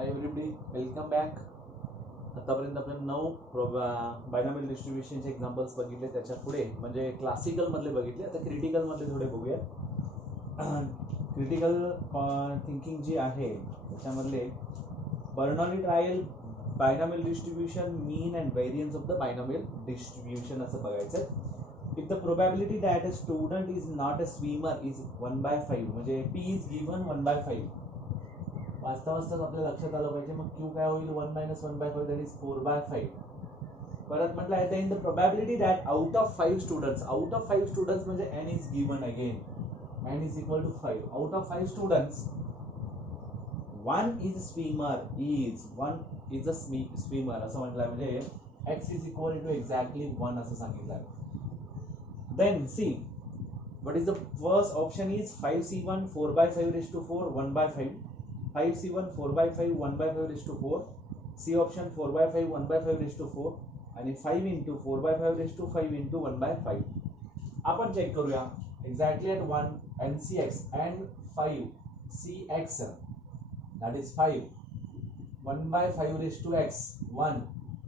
Hi everybody, welcome back. आतापर्यंत आपण 9 binomial डिस्ट्रीब्युशनचे examples बघितले. त्याच्या पुढे म्हणजे क्लासिकल मधले बघितले. आता क्रिटिकल मधले थोडे बघूया. क्रिटिकल थिंकिंग जी आहे त्याच्यामधले Bernoulli trial, binomial distribution, mean and variance of the binomial distribution असं बघायचं. If the probability that a student is not a swimmer is 1/5, म्हणजे पी इज गिव्हन 1/5. वाचता वाचताच आपल्या लक्षात आलं पाहिजे. मग क्यू काय होईल? 1 - 1/5 दॅट इज 4/5. परत म्हटलं आहे in the probability that out of 5 students म्हणजे n is given again, n is equal to 5. Out of 5 students 1 is swimmer, one is a swimmer असं म्हटलंय. म्हणजे x is equal to exactly 1 असं सांगितलंय. Then see what is the first option is 5c1 4/5 1/5, 5c1 4/5 1/5 C option 4/5 1/5 आणि 5 into 4/5 into 1/5. आपण check करूया. Exactly at 1 and cx and 5 cx that is 5 1/5 1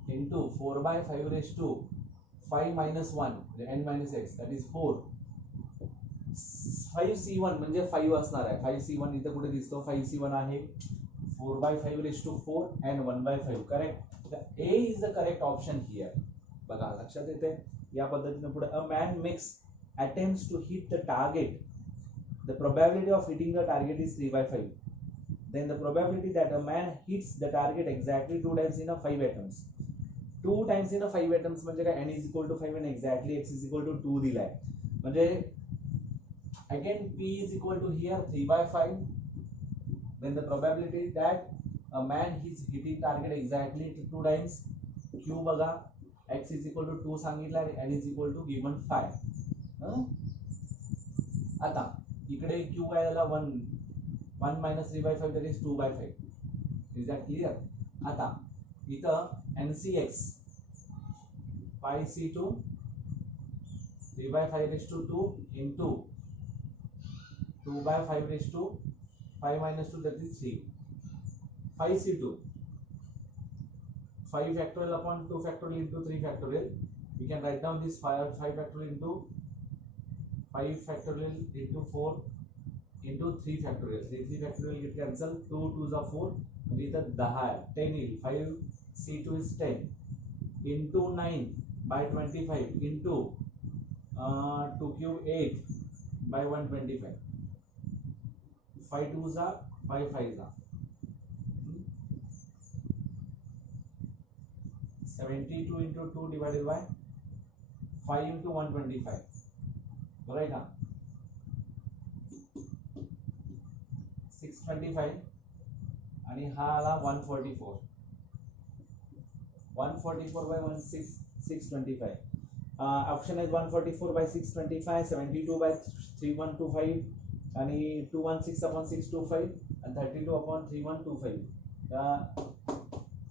into 4/5 minus 1 n minus x that is 4. 5c1 म्हणजे 5 असणार आहे. 5c1 इथे कुठे दिसतो? 5c1 आहे 4/5 and 1/5. Correct. A is the correct option here. बघा लक्षात येते. या पद्धतीने पुढे a man makes attempts to hit the target. The probability of hitting the target is 3/5. Then the probability that a man hits the target exactly 2 times in a 5 attempts. 2 times in a 5 attempts म्हणजे काय? n is equal to 5 and exactly x is equal to 2 दिलाय. म्हणजे again p is equal to here 3/5. Then the probability that a man is hitting target exactly 2 times. q बघा x is equal to 2 सांगितलं आणि n is equal to given 5. आता इकडे q काय झाला? 1 minus 3/5 that is 2/5. Is that clear? आता इथं ncx 5c2 3/5 into 2/5 minus 2 that is 3. 5c2 5 factorial upon 2 factorial into 3 factorial. We can write down this 5 factorial into 5 factorial into 4 into 3 factorial. 3 factorial get cancelled. 2 2s are 4 and इथं 10 येईल. 5c2 is 10 into 9/25 into 2 cube 8 by 125. 5 2s are 5 5s are 72 into 2 divided by 5 into 125. Right now 625 आणि हा आला 144. 144 by 625. Option is 144 by 625, 72 by 3125 आणि 216 upon 625 and 32 upon 3125.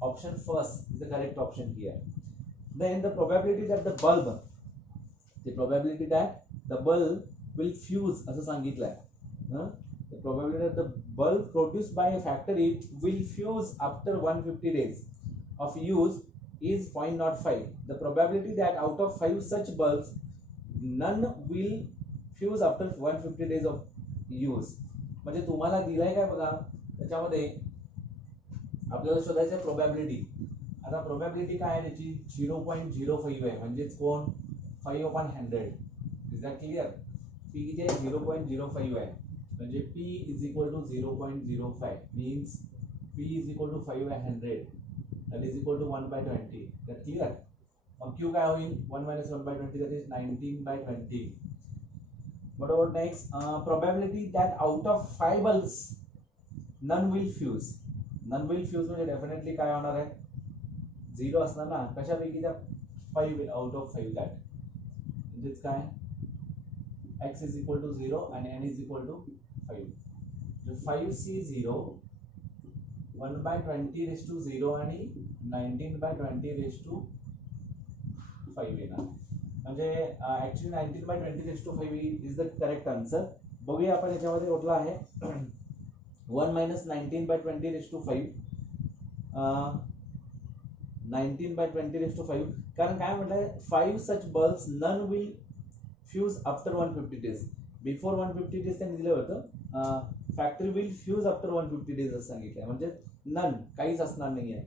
Option first is the correct option here. Then the probability that the bulb will fuse असं सांगितलंय. The probability that the bulb produced by a factory will fuse after 150 days of use is 0.05. The probability that out of 5 such bulbs none will fuse after 150 days of use. म्हणजे तुम्हाला दिलाय काय बघा, त्याच्यामध्ये आपल्याला शोधायचं आहे प्रोबॅबिलिटी. आता प्रोबॅबिलिटी काय आहे त्याची? 0.05 आहे. म्हणजेच कोण? 5/100. Is that clear? पी किती आहे? 0.05 आहे. म्हणजे p is equal to 0.05 means p is equal to 5/100 that is equal to 1/20. That clear? और q क्या होईल? 1 minus 1/20 that is 19/20. What about next? Probability that out of 5 bulbs none will fuse. None will fuse म्हणजे definitely काय होणार आहे? 0 असणार ना. कशापैकी? त्या 5 out of 5 that. म्हणजेच काय? x is equal to 0 and n is equal to 5. So 5c0 1/20 आणि 19/20 येणार. म्हणजे actually 19/20 is the correct answer. बघूया आपण याच्यामध्ये कुठला आहे. 1 - 19/20 19/20⁵ कारण काय म्हटलंय 5 such bulbs none will fuse after 150 days. Before 150 days त्यांनी दिलं होतं factory will fuse after 150 days असं सांगितलंय, म्हणजे नन काहीच असणार नाही आहे.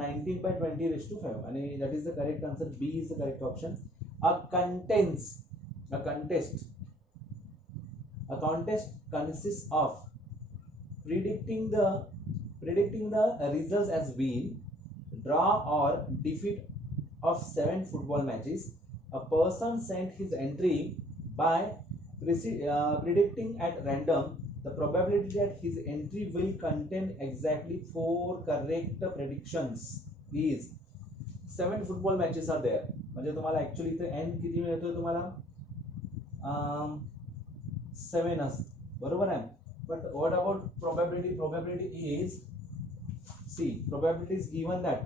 19/20⁵ आणि that is the correct answer. B is the correct option. A contest consists of predicting the results as win, draw or defeat of 7 football matches. A person sent his entry by predicting at random the probability that his entry will contain exactly 4 correct predictions is 7 football matches are there. म्हणजे तुम्हाला actually इथे N किती मिळतोय तुम्हाला 7 बरोबर आहे. But what about probability is see probability is given that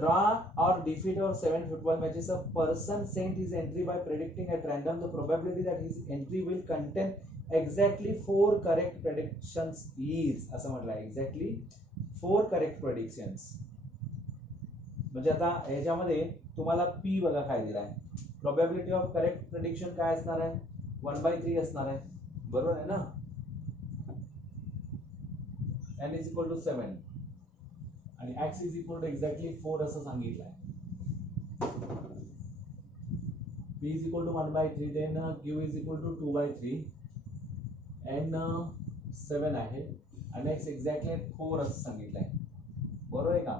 draw or defeat or 7 football matches. A person sent his entry by predicting at random the probability that his entry will contain exactly 4 correct predictions is असं म्हटलंय. Exactly 4 correct predictions. म्हणजे आता ह्याच्यामध्ये तुम्हाला P बघा काय दिलाय. Probability of correct prediction काय असणार आहे 1/3 असणार आहे, बरोबर आहे ना. n is equal to 7 आणि x is equal to exactly 4 असं सांगितलंय. p is equal to 1/3, then q is equal to 2/3, n 7 आहे आणि x एक्झॅक्टली 4 असं सांगितलंय, बरोबर आहे का.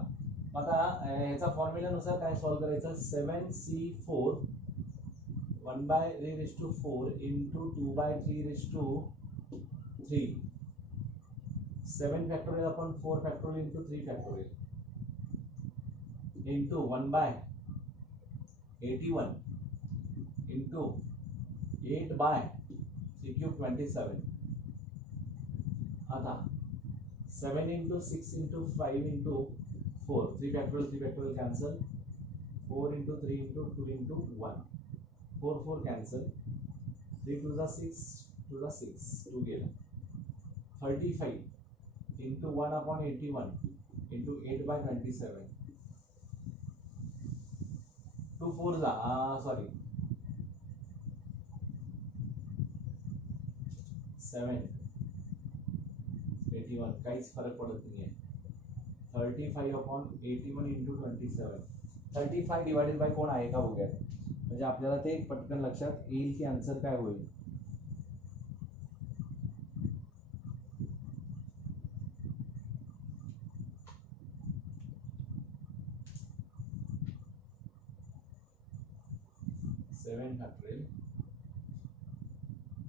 आता याचा फॉर्म्युलानुसार काय सॉल्व्ह करायचं. 7c4 1/3⁴ into 2/3⁵. 7 factorial upon 4 factorial into 3 factorial into 1/81 into 8/3³ 27. आता 7 into 6 into 5 into 4 3 factorial cancel. 4 into 3 into 2 into 1 4 cancel. 3 2 the 6 2 the 6 2 गेला. 35 into 1/81 into 8/27. 2 4 जा sorry 7 81 काहीच फरक पडत नाहीये. 35/81 into 27. 35 डिवाइडेड बाय कोण आहे का बघूया, म्हणजे आपल्याला ते पटकन लक्षात येईल की आन्सर काय होईल.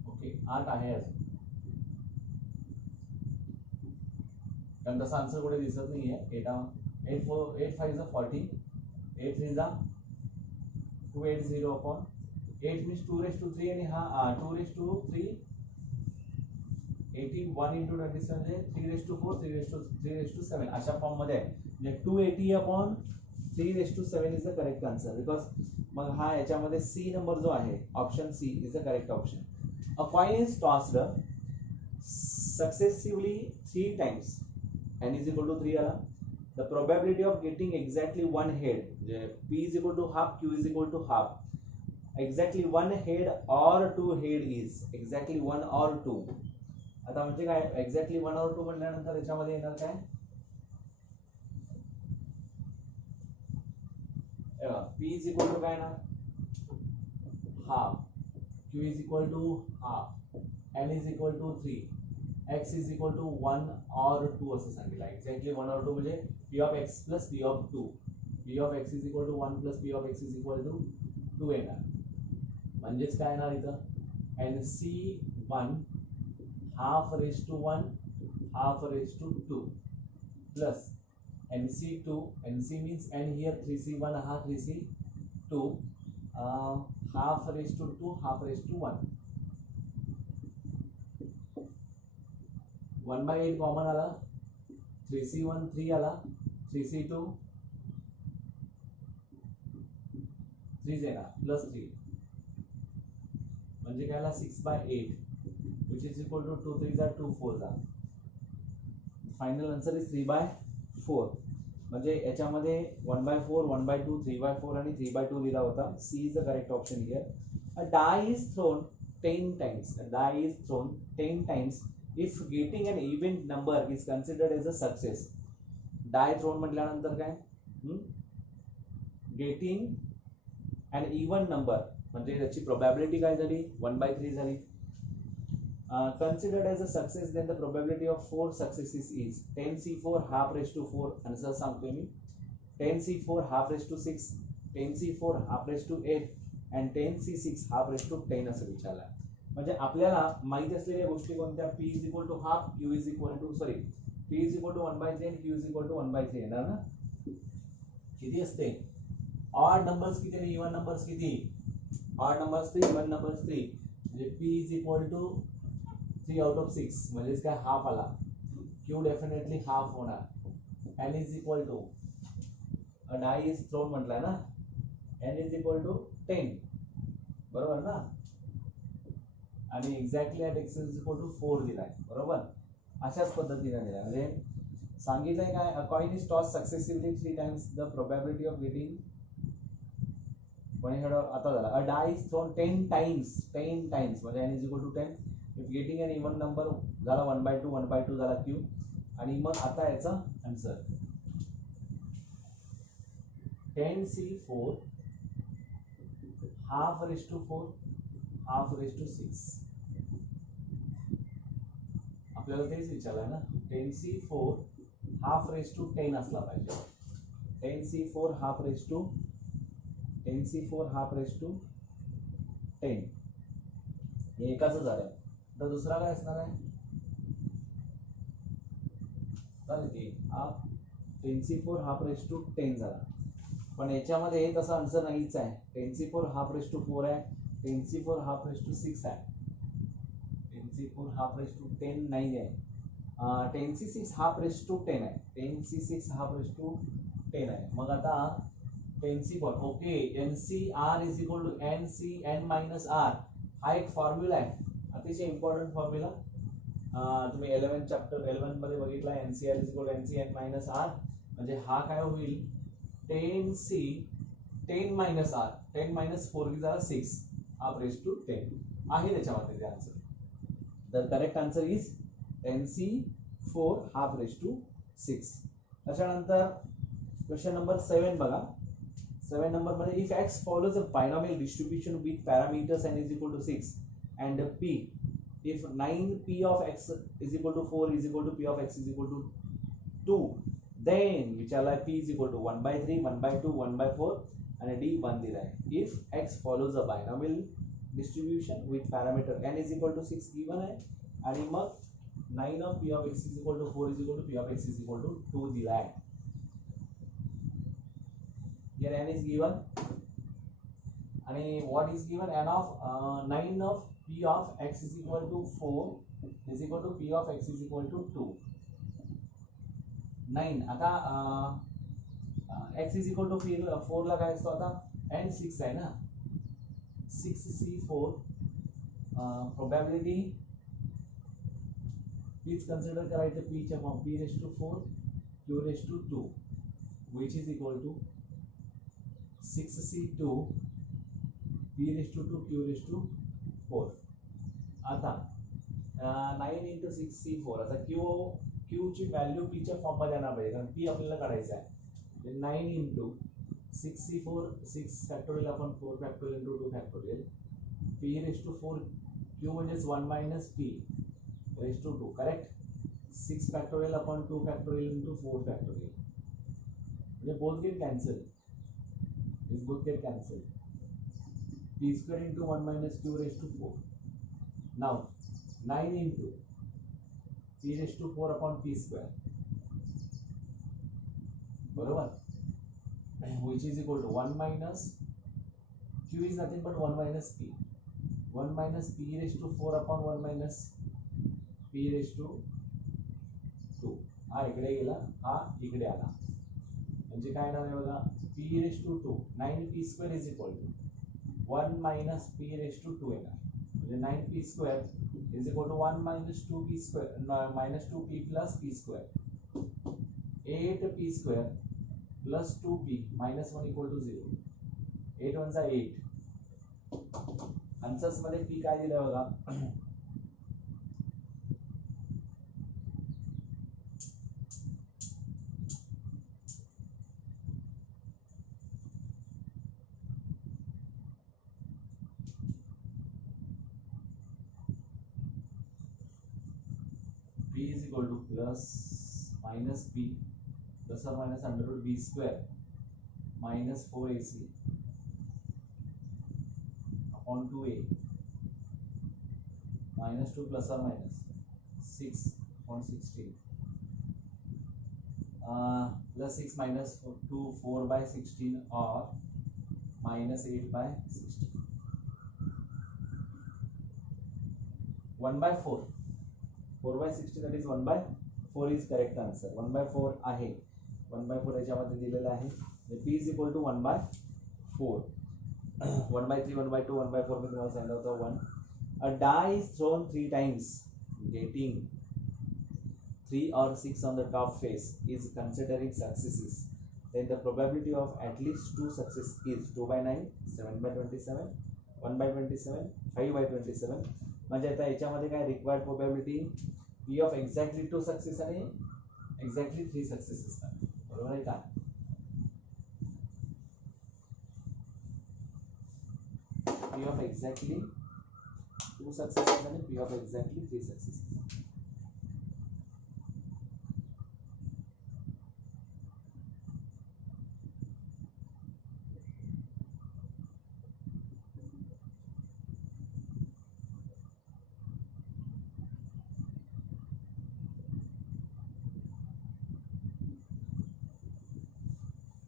ओके 8 आहे अजून, कारण तसा आन्सर कुठे दिसत नाहीये. 8 5 40 8 3 280 अपॉन 8 मीन्स 2⁵ आणि हा 2⁵3 81 into 27 म्हणजे 3⁴ 3⁵7 अशा फॉर्म मध्ये आहे. म्हणजे 280/3⁵7 is the correct answer. Because मग हा याच्यामध्ये सी नंबर जो आहे option C is the correct option. A coin is tossed successively 3 times. n is equal to 3 आला. The probability of getting exactly one head, p is equal to half, q is equal to half. Exactly one head or 2 head is exactly 1 or 2. आता म्हणजे काय exactly 1 or 2 म्हणल्यानंतर याच्यामध्ये येणार काय p is equal to काय येणार half, q is equal to half, n is equal to 3, x is equal to 1 or 2 असं सांगितलं. एक्झॅक्टली 1 or 2 म्हणजे p of x plus p of 2. p of x is equal to 1 plus p of x is equal to 2 येणार. म्हणजेच काय येणार इथं nc1 ½ ½ plus nc2. nc means n here 3c1 हा 3c2 ½ ½ 1/8 common आला. 3c1 3 आला. 3c2 3 येणार plus 3 म्हणजे काय 6/8 which is equal to 2 3 2 4 जा फायनल आन्सर इज 3/4. म्हणजे याच्यामध्ये 1/4, 1/2, 3/4 आणि 3/2 लिहिला होता. C is the correct option here. A die is thrown 10 times. A die is thrown 10 times if getting an even number is considered as a success. Die thrown म्हटल्यानंतर काय? Getting an even number म्हणजे त्याची probability काय झाली? 1/3 झाली. Considered as a success, then the probability of 4 successes is 10c4 half raised to 4. Answer सांगतोय मी. 10c4 half raised to 6, 10c4 half raised to 8 and 10c6 half raised to 10 असं विचारलं. म्हणजे आपल्याला माहिती असलेल्या गोष्टी कोणत्या? p is equal to half, q is equal to p is equal to 1/3 and q is equal to 1/3 येणार ना. किती असते? ऑड नंबर्स किती आणि इवन नंबर्स किती? Odd numbers 3, even numbers 3. म्हणजे p is equal to 3 out of 6 म्हणजे काय हाफ आला. q डेफिनेटली हाफ होणार. n is equal to a die is thrown म्हटलाय ना. n is equal to 10 बरोबर ना. आणि exactly at x is equal to 4 दिलाय बरोबर. अशाच पद्धतीने दिलाय. म्हणजे सांगितलंय काय? A coin is toss successively 3 times the probability of getting आता झाला. A die is thrown 10 times म्हणजे n is equal to 10 if getting an even number झाला 1/2, 1/2 झाला q. आणि मग आता याचा answer 10c4 half raised to 4 half raised to 6. आपल्याला तेच विचारलंय ना. 10c4 half raised to 10 असला पाहिजे. 10c4 half raised to 10 हे एकाच झालं. तर दुसरा काय असणार आहे? चालेल हा 10c4 half raised to 10 झाला. पण याच्यामध्ये तसा आन्सर नाहीच आहे. 10c4 half raised to 4 आहे. 10c4 half raised to 6 आहे. 10c4 half raised to 10 नाही आहे. 10c6 half raised to 10 आहे. 10c6 half raised to 10 आहे. मग आता 10c4 okay. NCR is equal to NCN minus R हा एक फॉर्म्युला आहे. अतिशय इम्पॉर्टंट फॉर्म्युला. तुम्ही 11 चॅप्टर 11 मध्ये बघितला. NCR is equal to NCN minus R म्हणजे हा काय होईल? 10 minus R 10 minus 4 झाला 6 half raised to 10 आहे त्याच्यामध्ये ते आन्सर. तर correct answer is 10c4 half raised to 6. त्याच्यानंतर क्वेश्चन नंबर 7 बघा. 7 नंबर मध्ये if x follows a binomial distribution with parameters n is equal to 6 and p if 9p of x is equal to 4 is equal to p of x is equal to 2 then विचारला p is equal to 1/3 1/2 1/4 आणि d 1 दिला आहे. if x follows a binomial distribution with parameter n is equal to 6 given आहे आणि मग 9 of p of x is equal to 4 is equal to p of x is equal to 2 दिला आहे. Here n is given and what is given? n of 9 of p of x is equal to 4 is equal to p of x is equal to 2. 9 आता x is equal to 4 ला काय असतो? आता n 6 आहे ना. 6c4 probability please consider करायचं p च्या form p raised to 4 q raised to 2 which is equal to 6c2 p raised to 2 q raised to 4. आता 9 into 6c4 आता q ची व्हॅल्यू p च्या फॉर्म मध्ये आणा पाहिजे कारण p आपल्याला काढायचा आहे. 9 into 6c4 6 factorial upon 4 factorial into 2 factorial p raised to 4 q म्हणजे 1 minus p raised to 2 correct. 6 factorial upon 2 factorial into 4 factorial म्हणजे both get cancelled. This both get cancelled. p square into 1 minus q raised to 4. Now 9 into p raised to 4 upon p square बरोबर which is equal to 1 minus q is nothing but 1 minus p. 1 minus p raised to 4 upon 1 minus p raised to 2. हा इकडे गेला हा इकडे आला म्हणजे काय येणार आहे बघा. p raised to 2 9p square is equal to 1 minus p raised to 2 येणार म्हणजे 9p square is equal to 1 minus 2p square minus 2p plus p square 8p square plus 2p minus 1 equal to 0. 8 1 सा 8. Answers मध्ये p काय दिलं बघा. p is equal to plus minus p plus or minus under root b square minus 4ac upon 2a minus 2 plus or minus 6 upon 16 plus 6 minus 2 4 by 16 or minus 8 by 16 1 by 4 4 by 16 that is 1 by 4 is correct answer. 1 by 4 आहे. 1 by 4 याच्यामध्ये दिलेलं आहे. p is equal to 1 by 4. 1 by 3 1 by 2 1 by 4 मी तुम्हाला सांगितलं होतं 1. A die is thrown 3 times getting 3 or 6 on the top face is considering successes. Then the probability of at least 2 success is 2 by 9 7 by 27 1 by 27 5 by 27. म्हणजे आता याच्यामध्ये काय required probability p of exactly 2 success आणि exactly 3 success असतात. बरोबर आहे का. p of exactly 2 success आणि p of exactly 3 success.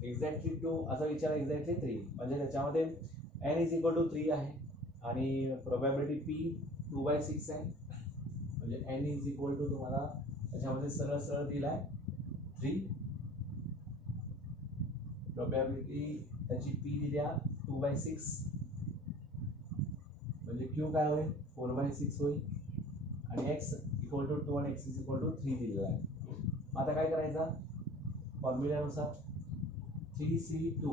Exactly 2 असा विचार एक्झॅक्टली 3 म्हणजे त्याच्यामध्ये n इज इक्वल टू 3 आहे आणि प्रोबॅबिलिटी p 2 by 6 आहे म्हणजे n इज इक्वल टू तुम्हाला त्याच्यामध्ये सरळ सरळ दिलाय 3. प्रोबॅबिलिटी त्याची p दिल्या 2 by 6 म्हणजे q काय होईल 4 by 6 होईल आणि x इक्वल टू 2 आणि x इज इक्वल टू 3 दिलेला आहे. आता काय करायचं फॉर्म्युल्यानुसार 3c2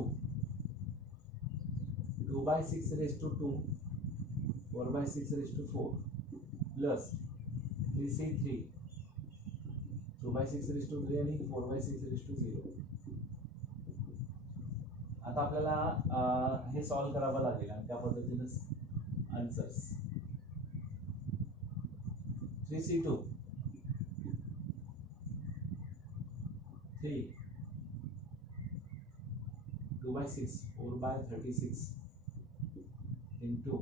2 by 6 raised to 2 4 by 6 raised to 4 plus 3c3 2 by 6 raised to 3 आणि 4 by 6 raised to 0. आता आपल्याला हे सॉल्व करावं लागेल आणि त्या पद्धतीनं answers 3c2 3 2 by 6 4 by 36 into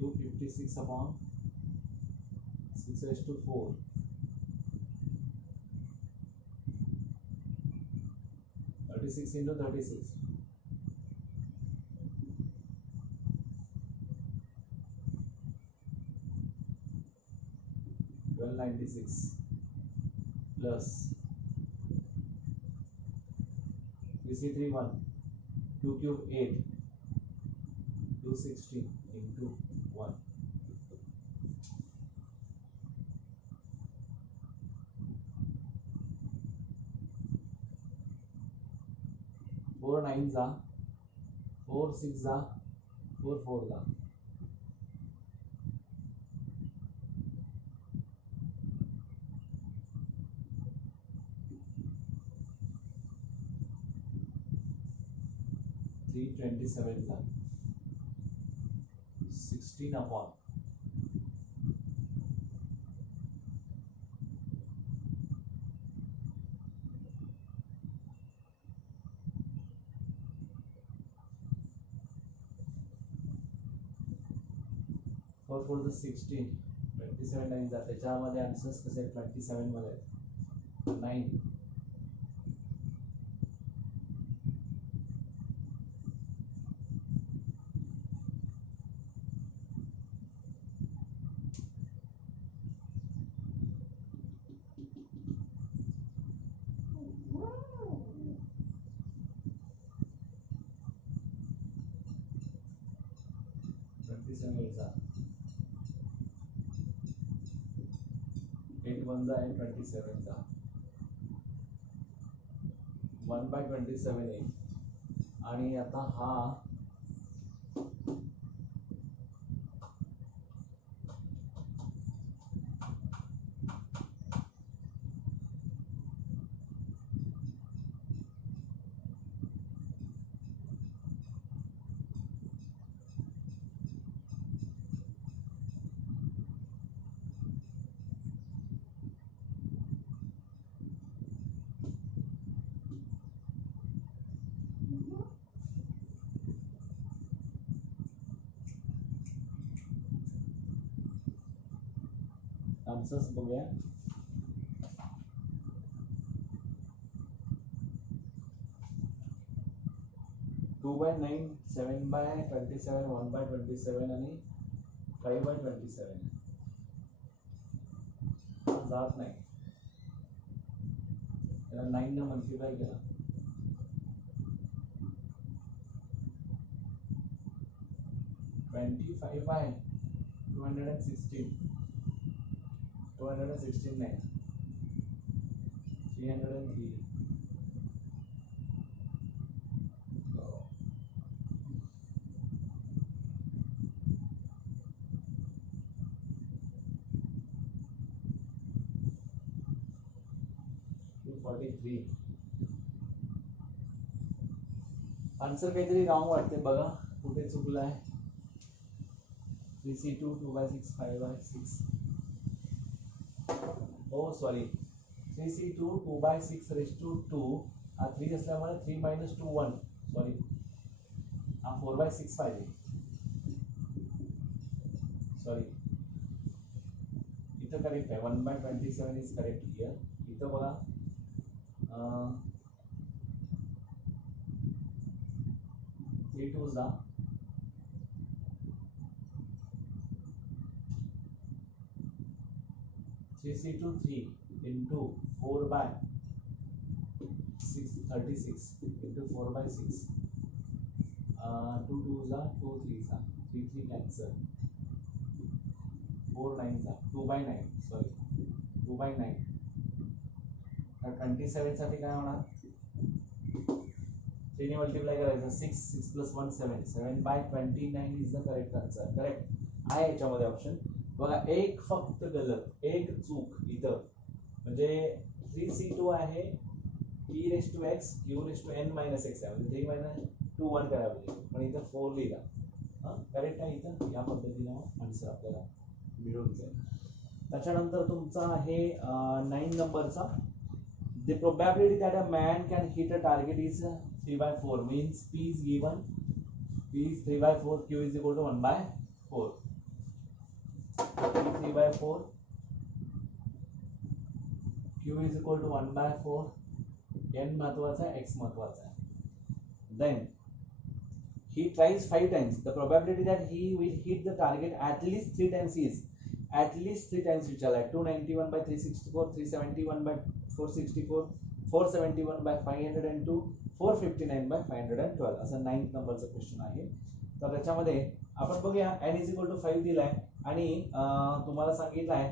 256 upon 6 raised to 4 36 into 36 1296 plus 3c3 1 2 cube 8 216 into 1 4 9 जा 4 6 जा 4 4 जा 327 जा 16 upon 4 4 the 16 27 9 जा त्याच्यामध्ये आन्सर्स कसे 27 मध्ये 9 27 जा 21 जा 27 जा 1/27 येईल आणि आता हा आन्सर्स बघूया. 2/9, 7/27, 1/27 आणि 5/27 जात नाही. त्याला 9 ने मल्टिप्लाय केला 25/216 216 नाही 303 243. आन्सर काहीतरी रॉंग वाटते बघा कुठे चुकलाय. 3C2 2/6 5/6 हो सॉरी 3C2 2/6 हा 3 असल्यामुळे 3 - 2 1 सॉरी हा 4/6 पाहिजे सॉरी इथं करेक्ट आहे 1/27 इज करेक्ट हियर. इथं बघा 3 2 जा 3C2 3 into 4/6 36 into 4/6 2 2 जा 2 3 जा 3 3 cancel 4 9 जा 2/9 सॉरी 2/9 तर 27 साठी काय होणार 3 ने मल्टिप्लाय करायचं 6 6 + 1 7 7/29 is the correct answer. Correct आहे याच्यामध्ये ऑप्शन. बघा एक फक्त गलत एक चूक इथं म्हणजे 3C2 आहे e⁻x q⁻n - x आहे म्हणजे 3 - 2 1 करायला पाहिजे पण इथं 4 लिहिला. करेक्ट आहे इथं या पद्धतीनं आन्सर आपल्याला मिळून जाईल. त्याच्यानंतर तुमचा आहे 9 नंबरचा. The probability that a man can hit a target is 3/4 means p is given p is 3/4 q is equal to 1/4 3/4 q is equal to 1/4 n महत्वाचा आहे x महत्वाचा आहे. then he tries 5 times. The probability that he will hit the target at least 3 times is at least 3 times विचारला आहे 291/364 371/464 471/502 459/512 असं 9th नंबरचा question आहे. तर त्याच्यामध्ये आपण बघूया n इज इक्वल टू 5 दिलाय आणि तुम्हाला सांगितलं आहे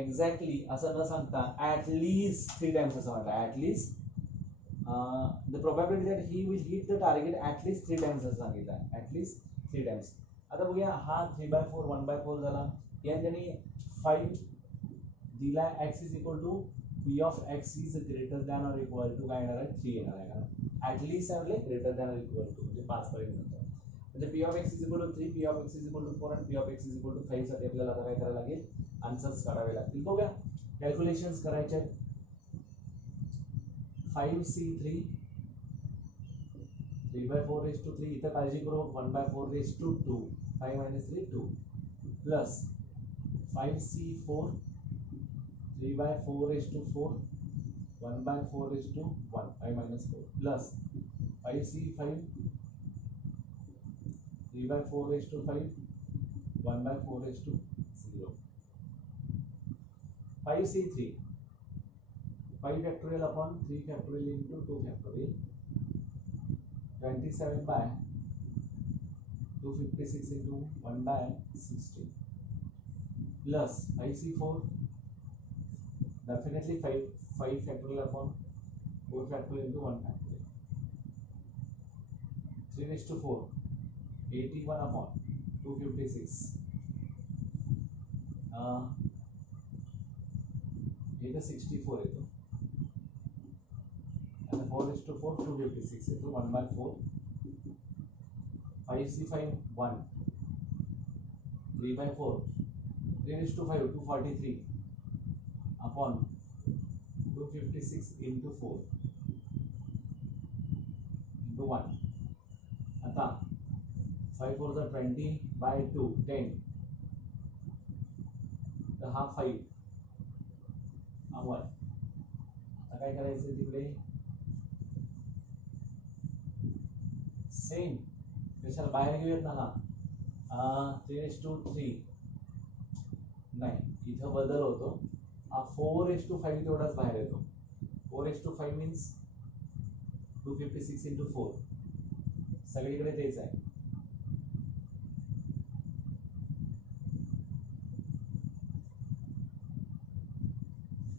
एक्झॅक्टली असं न सांगता ऍट लीस्ट 3 टाइम्स असं म्हटलं at least the probability that he will hit the target at least 3 times असं सांगितलं आहे at least 3 times. आता बघूया हा 3/4 1/4 झाला या त्यांनी 5 दिला x is equal to p of x is greater than or equal to काय येणार आहे 3 येणार आहे कारण ऍट लीस्ट आहे greater than or equal to म्हणजे 5 पर्यंत म्हणजे p of x is equal to 3 p of x is equal to 4 आणि p of x is equal to 5 साठी आपल्याला आता काय करायला लागेल आन्सर्स काढावे लागतील. बघूया कॅल्क्युलेशन्स करायचे आहेत. 5C3 3/4 इथं काळजी करू 1/4 5 - 3 2 plus 5C4 3/4 1/4 1 5 - 4 plus 5C5 3/4 1/4 0 5C3 5 factorial upon 3 factorial into 2 factorial 27/256 into 1/16 plus 5C4 definitely 5 factorial upon 4 factorial into 1 factorial. 3/4 81 upon 256. ये 64 येतो आणि 4/4 256 येतो 1/4. 5C5 1 3/4 3/5 243 upon 256 into 4 into 1. आता 5 4 is 20/2 10. तर हा 5 हा 1. आता काय करायचं तिकडे सेम कशाला बाहेर घेऊयात ना. हा 3/3 नाही, इथं बदल होतो. हा 4/5 तेवढाच बाहेर येतो. 4/5 मीन्स 256 into 4. सगळीकडे तेच आहे.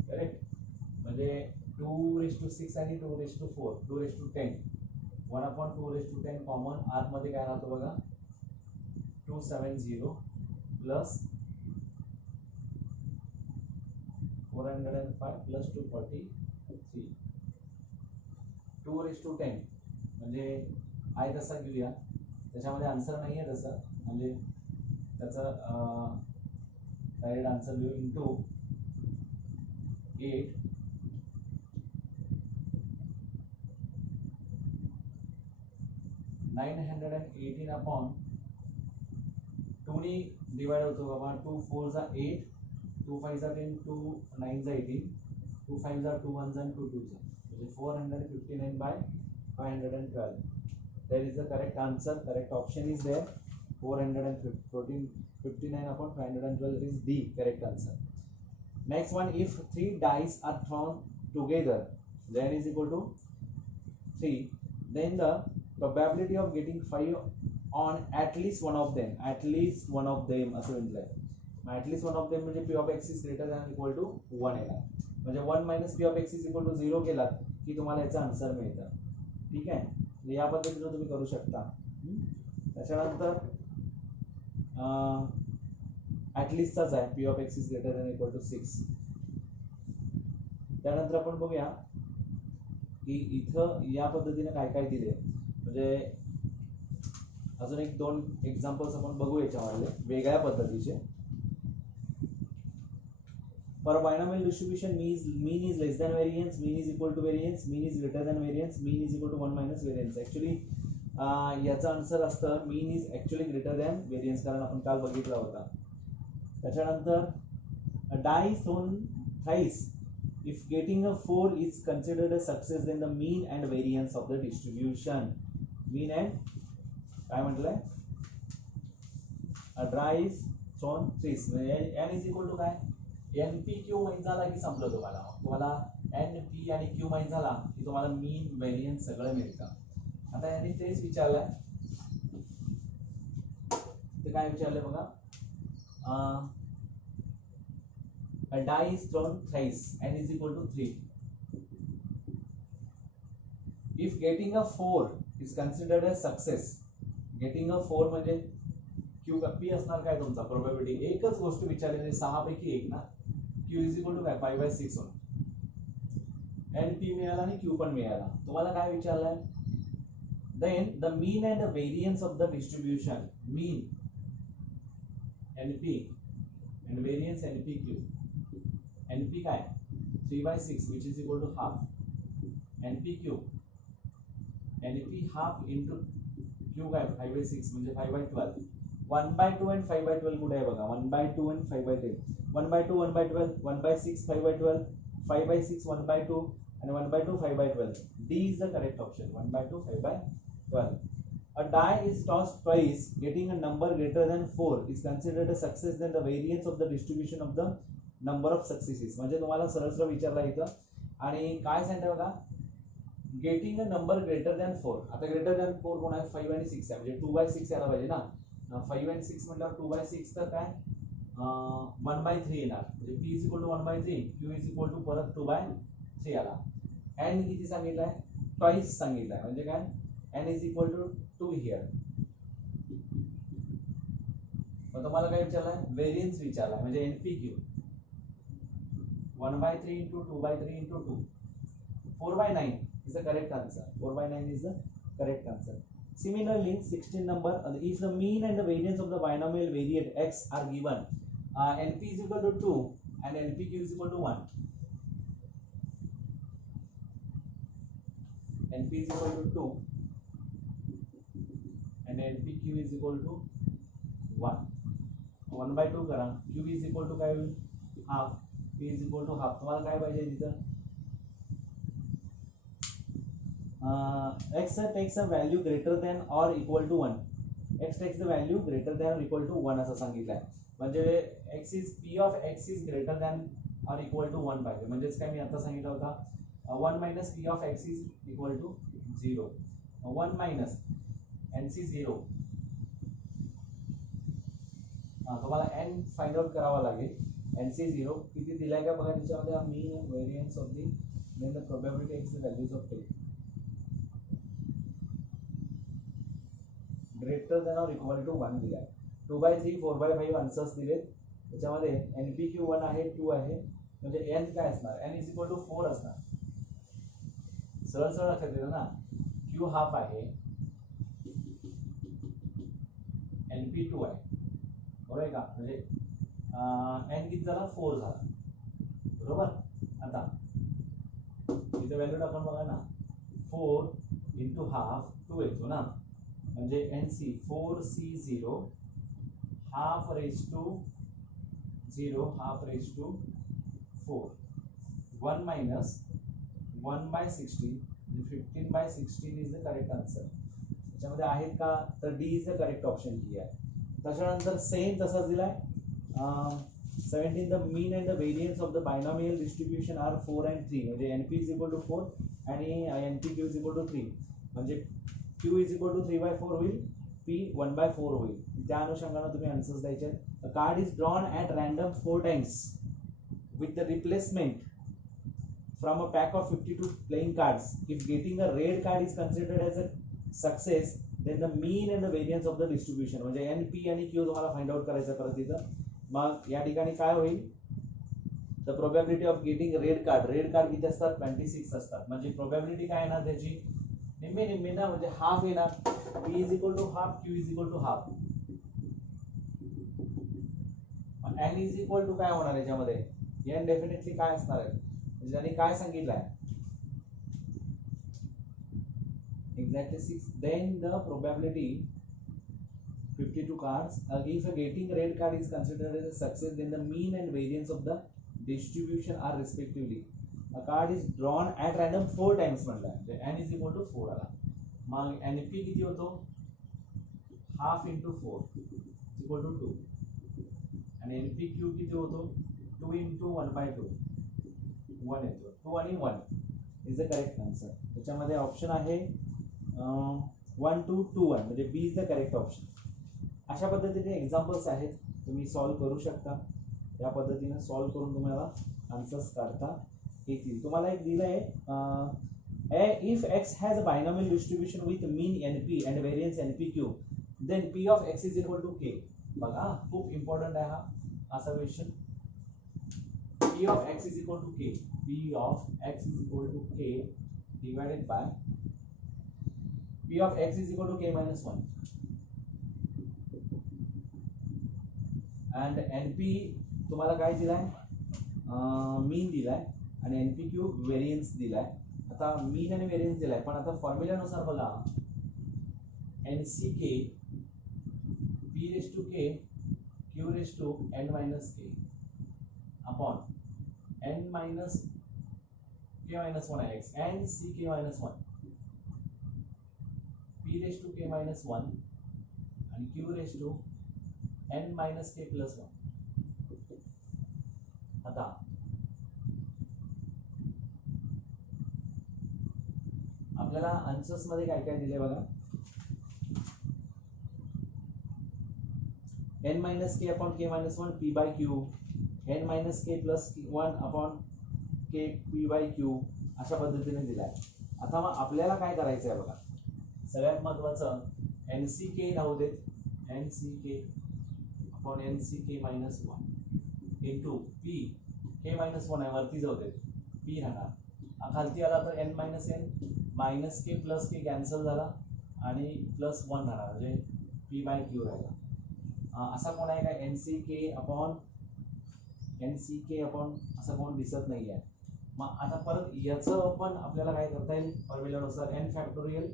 करेक्ट. म्हणजे 2/6 आणि 2/4 2/10 1/2/10 कॉमन. आतमध्ये काय राहतो बघा 270 प्लस 405 प्लस 243 2/10 म्हणजे आहे तसा घेऊया. त्याच्यामध्ये आन्सर नाही आहे तसं, म्हणजे त्याचा डायरेक्ट आन्सर लिहू इंटू 8 918 अपॉन 2 नी डिवाइड होतो बाबा. 2 4 जा 8 2 5 जा 10 2 9 जा 18 2 5 जा 2 1 जा 2 2 जा म्हणजे 459/512. There is the correct answer. Correct option is there. 459 upon 512 is the correct answer. Next one, if 3 dice are thrown together, then is equal to 3. Then the probability of getting 5 on at least one of them. At least one of them असं म्हटलंय. At least one of them म्हणजे P of x is greater than or equal to 1 येणार. म्हणजे 1 minus P of x is equal to 0 केला की तुम्हाला याचा answer मिळतं. ठीक आहे. या पद्धतीने तुम्ही करू शकता. त्याच्यानंतर ॲटलिस्टचाच आहे P of x is greater than or equal to 6. त्यानंतर आपण बघूया की इथं या पद्धतीने काय काय दिले. म्हणजे अजून एक 2 एक्झाम्पल्स आपण बघू याच्यामधले वेगळ्या पद्धतीचे. For binomial distribution, mean is less than variance, mean is equal to variance, mean is greater than variance, mean is equal to 1 minus variance. Actually याचा आन्सर असतं mean is actually greater than variance, कारण आपण काल बघितला होता. त्याच्यानंतर a die thrown thrice, if getting a 4 is considered a success, then the mean and variance of the distribution. Mean and काय म्हटलंय a die thrown thrice म्हणजे n is equal to काय NPQ माहित झाला की संपलं. तुम्हाला NP आणि Q माहित झाला की तुम्हाला मीन व्हेरियन्स सगळं मिळतं. आता यांनी तेच विचारलंय. ते काय विचारलंय बघा. A die is thrown thrice, n is equal to 3. If getting a 4 is considered a success, getting a 4 म्हणजे Q P असणार काय तुमचा प्रोबॅबिलिटी. एकच गोष्ट विचारलेली 6 पैकी 1 ना. Q is equal to काय 5/6 होणार. NP मिळाला आणि Q पण मिळाला. तुम्हाला काय विचारलंय. Then the mean and the variance of the distribution. Mean NP and variance NPQ. NP काय 3/6 which is equal to half. NPQ NP half into Q काय 5/6 म्हणजे 5/12. 1/2 and 5/12 कुठे आहे बघा. 1/2 and 5/10. 1/2 1/12 1/6 5/12 5/6 1/2 and 1/2 5/12. D is the correct option. 1/2 5/12. A die is tossed twice, getting a number greater than 4 is considered a success, then the variance of the distribution of the number of successes. म्हणजे तुम्हाला सरळ सरळ विचारला इथं आणि काय सांगितलं बघा. Getting a number greater than 4. आता ग्रेटर दॅन 4 कोण आहे 5 आणि 6 आहे म्हणजे 2/6 यायला पाहिजे ना. 5 आणि 6 म्हटल्यावर 2/6 तर काय 1/3 येणार, म्हणजे p is equal to 1/3, q is equal to परत 2/3 आला. n किती सांगितलाय, ट्वाइस सांगितलाय, म्हणजे काय n is equal to 2 here. मग तुम्हाला काय विचारलाय, व्हेरियन्स विचारलाय, म्हणजे NPQ 1/3 into 2/3 into 2, 4/9 is the correct answer. 4/9 is the correct answer. Similarly, 16 number, if the mean and the variance of the binomial variate x are given, NP is equal to 2 and NPQ is equal to 1. NP is equal to 2 and NPQ is equal to 1. 1/2 करा, Q is equal to काय होईल, half, P is equal to half. तुम्हाला काय पाहिजे तिथं, x takes a value greater than or equal to 1. x takes the value greater than or equal to 1 असं सांगितलंय. म्हणजे x is p of x is greater than or equal to 1 पाहिजे. म्हणजेच काय मी आता सांगितलं होता, 1 minus p of x is equal to 0. 1 minus nc 0. तुम्हाला n फाइंड आउट करावा लागेल. nc 0 किती दिलाय का बघा त्याच्यामध्ये, mean and variance of the then the probability X the values of take greater than or equal to 1 दिलाय. 2/3 4/5 answers दिलेत. त्याच्यामध्ये NPQ 1 आहे, 2 आहे, म्हणजे n काय असणार, n इज इक्वल टू 4 असणार. सरळ सरळ लक्षात येतं ना, Q हाफ आहे, NP 2 आहे, बरोबर का, म्हणजे n किती झाला, 4 झाला, बरोबर. आता इथे व्हॅल्यू टाकून बघा ना, 4 इंटू हाफ 2 येतो ना, म्हणजे NC 4C0 half raise to 0 half raise to 4. 1 minus 1/16, 15/16 is the correct answer. त्याच्यामध्ये आहेत का, तर D is the correct option ही आहे. त्याच्यानंतर सेम तसाच दिलाय. 17 the mean and the variance of the binomial distribution are 4 and 3, म्हणजे NP इज इक्वल टू 4 आणि NPQ इज इक्वल टू 3, म्हणजे Q इज इक्वल टू 3/4 होईल, P 1/4 होईल. त्या अनुषंगाने तुम्ही आन्सर्स द्यायचे. अ card is drawn at random 4 times with the replacement from a pack of 52 playing cards. If getting a red card is considered as a success, then the mean and the variance of the distribution, म्हणजे NP आणि Q तुम्हाला find out करायचं परत इथं. मग या ठिकाणी काय होईल, the probability of getting red card किती असतात, 26 असतात. म्हणजे प्रोबॅबिलिटी काय येणार त्याची, निम्मे निम्मे ना, म्हणजे हाफ येणार. P is equal to half, Q is equal to half. N is equal to काय होणार याच्यामध्ये, N डेफिनेटली काय असणार आहे, म्हणजे त्यांनी काय सांगितलंय exactly 6. Then the probability 52 cards, if a getting red card is considered as a success, then the mean and variance of the distribution are respectively. A card is drawn at random 4 times म्हटलं, n is equal to 4 आला. मग NP किती होतो, half into 4 equal to 2, आणि NPQ किती होतो, 2 into 1/2 1 येतो. 2 आणि 1 इज द करेक्ट आन्सर. त्याच्यामध्ये ऑप्शन आहे 1 2 2 1, म्हणजे बी इज द करेक्ट ऑप्शन. अशा पद्धतीने एक्झाम्पल्स आहेत, तुम्ही सॉल्व्ह करू शकता. या पद्धतीने सॉल्व्ह करून तुम्हाला आन्सर्स काढता येतील. तुम्हाला एक दिलं आहे, if X has a binomial distribution with mean NP and variance NPQ, then P of x is equal to K. बघा खूप इम्पॉर्टंट आहे असा question. P of x is equal to K, P of x is equal to K divided by P of x is equal to K minus 1. And NP तुम्हाला काय दिलाय, मीन दिलाय, आणि NPQ variance दिलाय. आता मीन आणि व्हेरियन्स दिलाय, पण आता फॉर्म्युल्यानुसार बघा, NCK P raise to K Q raise to N minus K upon N minus K minus 1 आहे x, and CK minus 1, P raise to K minus 1 आणि Q raise to N minus K plus 1. आता आपल्याला answers मध्ये काय काय दिले बघा. n minus k upon k minus 1 p by q, n minus k plus 1 upon k p by q अशा पद्धतीने दिलाय. आता मग आपल्याला काय करायचं आहे बघा, सगळ्यात महत्वाचं एन सी के राहू देत, एन सी के अपॉन एन सी के मायनस 1 इंटू पी के मायनस 1 आहे वरती जाऊ देत, पी राहणार, खालती आला तर एन मायनस के प्लस के कॅन्सल झाला आणि प्लस 1 राहणार म्हणजे पी बाय क्यू राहिला. असा कोण आहे का एन सी के अपॉन असं कोण दिसत नाही आहे. मग आता परत याचं पण आपल्याला काय करता येईल फॉर्म्युलानुसार n factorial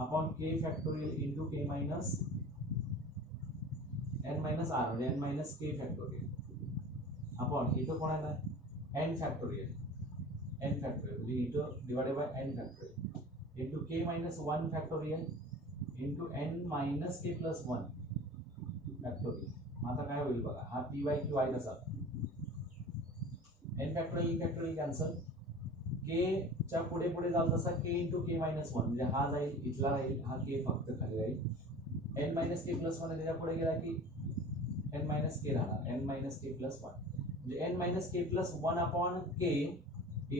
upon k factorial into k minus n minus r म्हणजे n minus k factorial upon इथं कोण आहे ना एन फॅक्टोरियल म्हणजे इथं divided by n factorial into k minus 1 factorial into n minus k plus 1 factorial. आता काय होईल बघा, हा पी बाय क्यू आहे तसा, एन फॅक्टोरियल कॅन्सल, के च्या पुढे पुढे जाल तसा के इंटू के मायनस 1 म्हणजे हा जाईल इथला राहील, हा के फक्त खाली राहील, एन मायनस के प्लस 1 त्याच्या पुढे गेला की एन मायनस के राहणार, एन मायनस के प्लस 1 म्हणजे n minus k plus 1 upon k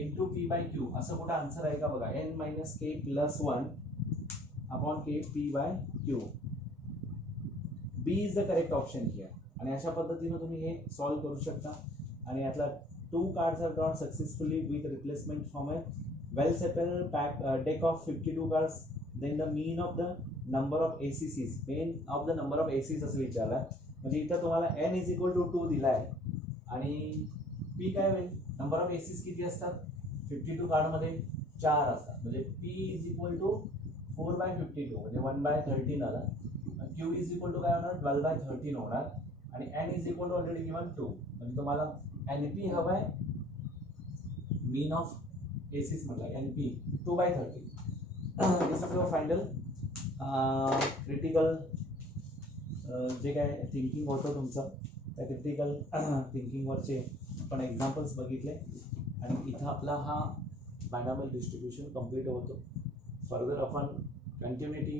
into p by q. असं कुठं आन्सर आहे का बघा, n minus k plus 1 upon k p by q. B is the correct option here. आणि अशा पद्धतीने तुम्ही हे सॉल्व्ह करू शकता. आणि यातला 2 cards are drawn successfully with replacement from a well settled deck of 52 cards. Then the mean of the number of ACCs, mean of the number of ACs असं विचारलं. म्हणजे इथं तुम्हाला n is equal to 2 दिलाय आणि p काय होईल, number of ACs किती असतात 52 कार्डमध्ये 4 असतात, म्हणजे p is equal to 4 by 52 म्हणजे 1 by 13 आला. q is equal to काय होणार 12 by 13 होणार आणि n is equal to already given 2 म्हणजे तुम्हाला NP हवाय मीन ऑफ एसीस म्हटलं NP 2 by 30. This is your final critical जे काय थिंकिंग होतं तुमचं त्या क्रिटिकल थिंकिंगवरचे आपण एक्झाम्पल्स बघितले आणि इथं आपला हा बायनॉमियल डिस्ट्रीब्युशन कंप्लीट होतो. फर्दर आपण continuity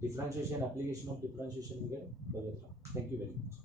differentiation application of differentiation वगैरे बघत राहू. Thank you very much.